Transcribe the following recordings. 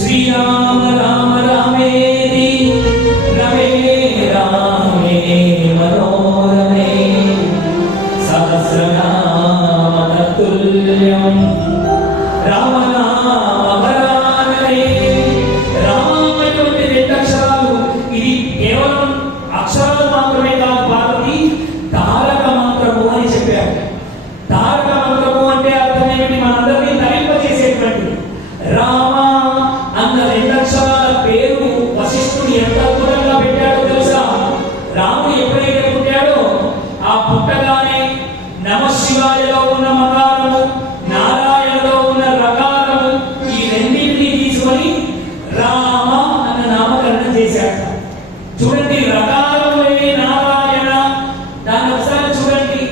श्रीराम राम रामे रमे रामे मनोरमे। सहस्रनामतुल्यं रामनामरामेव रामसातु इति केवलं నమ శివాయలో ఉన్న మకారము నారాయణలో ఉన్న రకారము ఈ రెండింటిని తీసుకొని రామ అన్న నామకరణం చేశాడు. చూడండి రకారము నారాయణ దాన్ని ఒకసారి చూడండి.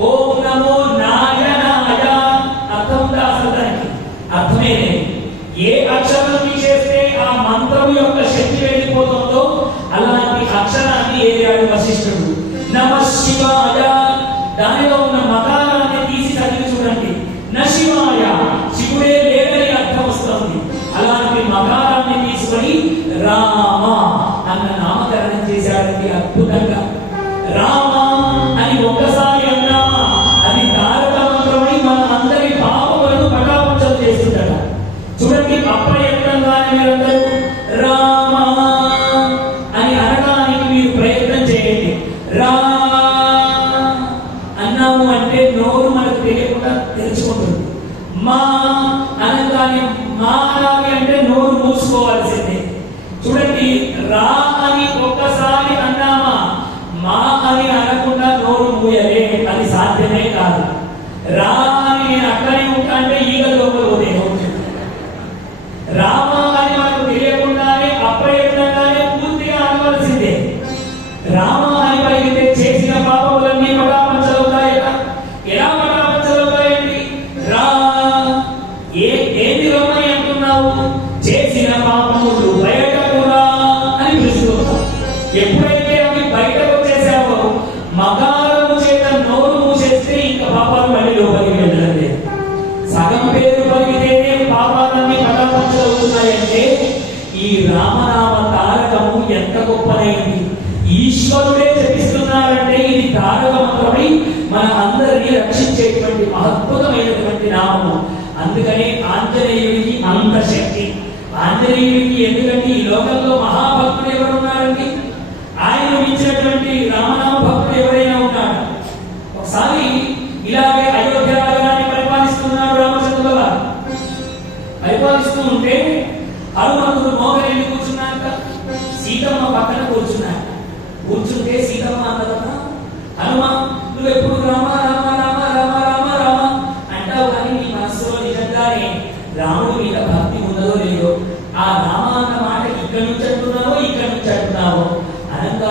ఓం నమో నారాయణాయ అర్థం ఉందా అసలు దానికి? అర్థమే ఏ అక్షరం చేస్తే ఆ మంత్రం యొక్క శక్తి వెళ్ళిపోతుందో అలాంటి అక్షరాన్ని ఏరాడు వశిష్ఠుడు. నమ శివాయ దానిలో అద్భుతంగా. రామ అని ఒక్కసారి అన్నామా అది తారక మంత్రమై మన అందరి పాపములను పటాపంచం చేస్తుందట. చూడండి అప్రయత్నంగానే మీరందరూ రామ అని అనడానికి మీరు ప్రయత్నం చేయండి. రా అన్నాము అంటే నోరు మనకు తెలియకుండా తెలుసుకుంటుంది మా అనగానే మా అలాగే అంటే నోరు మూసుకోవాల్సిందే. చూడండి రా అని ఒక్కసారి అన్నామా మా అని అనకుండా నోరు మూయలే అది సాధ్యమే కాదు. రా అని నేను అక్కడే ఉంటా అంటే ఈగ లోపల పోతే రామ అని మనకు తెలియకుండానే అప్రయత్నంగానే పూర్తిగా అనవలసిందే రామ అని పలికితే చేసిన పాపములన్నీ పటాపంచలవుతాయట ఎలా పటాపంచలవుతాయండి రా ఏ ఏంటి రమ్మని అంటున్నావు? చేసిన పాపములు బయటకు రా అని పిలుస్తున్నావు ఎప్పుడైతే సగం పేరు పలికితేనే పాపాలన్నీ పటాపంచవుతున్నాయంటే ఈ రామనామ తారకము ఎంత గొప్పదైంది? ఈశ్వరుడే జపిస్తున్నారంటే ఇది తారక మంత్రమై మన అందరినీ రక్షించేటువంటి అద్భుతమైనటువంటి నామము. అందుకనే ఆంజనేయుడికి అంత శక్తి. ఆంజనేయుడికి ఎందుకంటే ఈ లోకంలో మహాభక్తులు ఎవరున్నారండి? ఆయన ఇచ్చినటువంటి రామనామ భక్తుడు ఎవరైనా ఉన్నాడు? ఒకసారి ఇలాగే హనుమంతుడు మోగరెళ్ళి కూర్చున్నాక సీతమ్మ పక్కన కూర్చున్నాక కూర్చుంటే సీతమ్మ అన్నదన్న హనుమా నువ్వు ఎప్పుడు రామా రామా రామా రామా రామా రామా? అంటావు కానీ నీ మనస్సులో నిజంగానే రాముడు మీద భక్తి ఉందో లేదో ఆ రామ అన్న మాట ఇక్కడి నుంచి అంటున్నావో ఇక్కడి నుంచి అంటున్నావో అనంతా